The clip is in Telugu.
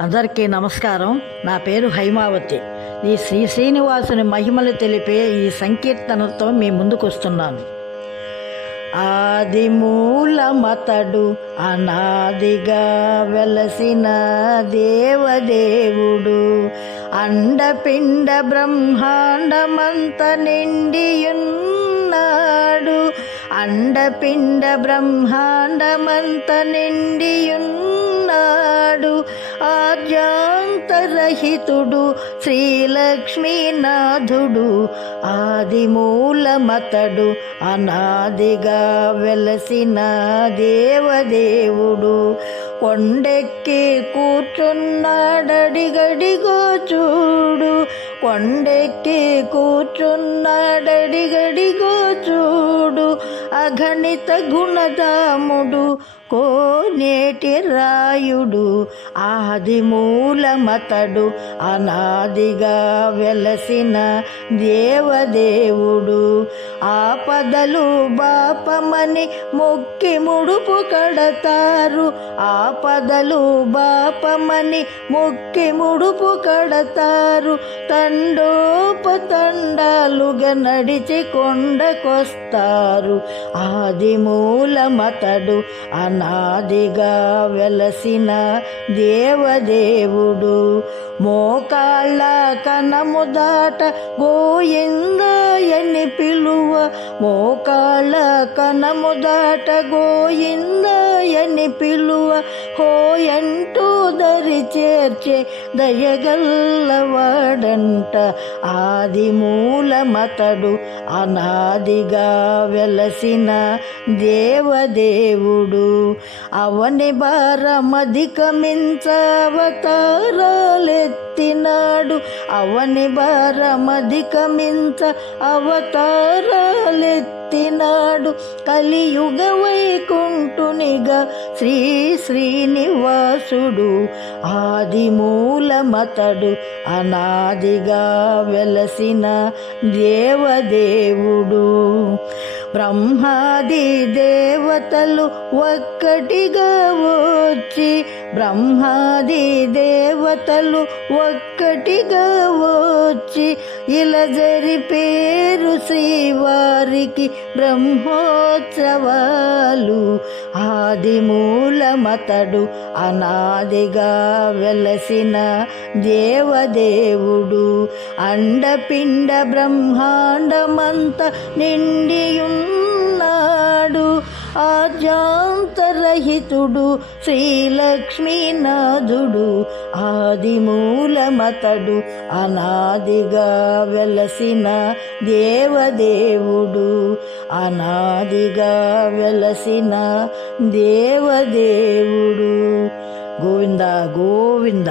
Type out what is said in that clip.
అందరికీ నమస్కారం. నా పేరు హైమావతి. ఈ శ్రీ శ్రీనివాసుని మహిమలు తెలిపే ఈ సంకీర్తనతో మీ ముందుకు వస్తున్నాను. ఆది మూలమతడు అనాదిగా వెలసిన దేవదేవుడు, అండపిండ బ్రహ్మాండమంత నిండియున్నాడు. అండపిండ బ్రహ్మాండమంత నిండియున్నాడు. ఆద్యాంతరహితుడు శ్రీలక్ష్మీనాథుడు, ఆదిమూలమతడు అనాదిగా వెలసిన దేవదేవుడు. కొండెక్కి కూర్చున్నాడడిగడిగో చూడు, కొండెక్కి కూర్చున్నాడడిగడిగో చూడు. అగణిత గుణధాముడు కోనేటి రాయుడు, ఆదిమూలమతడు అనాదిగా వెలసిన దేవదేవుడు. ఆపదలు బాపమని మొక్కి ముడుపు కడతారు, ఆపదలు బాపమని మొక్కి ముడుపు కడతారు. తండోపతండాలుగా నడిచి కొండకొస్తారు. ఆదిమూలమతడు అనాదిగా వెలసిన దేవదేవుడు. మోకాళ్ళ కనము దాట గోయిందయని పిలువ, మోకాళ్ళ కనము దాట గోయిందయని పిలువ. హోయంటూ దరి చేర్చే దయగల్లవాడంట, ఆదిమూలమతడు అనాదిగా వెలసిన దేవదేవుడు. అవని భారమధికమించ అవతారాలెత్తినాడు, అవని భారమధికమించ అవతారాలెత్తినాడు. కలియుగ వైకుంఠునిగా శ్రీ శ్రీనివాసుడు, ఆదిమూలమతడు అనాదిగా వెలసిన దేవదేవుడు. బ్రహ్మాది దేవతలు ఒక్కటిగా వచ్చి, బ్రహ్మాది దేవతలు ఒక్కటిగా వచ్చి ఇలా జరిపేరు శ్రీవారికి బ్రహ్మోత్సవాలు. ఆదిమూలమతడు అనాదిగా వెలసిన దేవదేవుడు. అండపిండ బ్రహ్మాండమంత నిండియున్నాడు. ఆద్యాంతరహితుడు శ్రీలక్ష్మీనాథుడు, ఆదిమూలమతడు అనాదిగా వెలసిన దేవదేవుడు. అనాదిగా వెలసిన దేవదేవుడు. గోవింద గోవింద.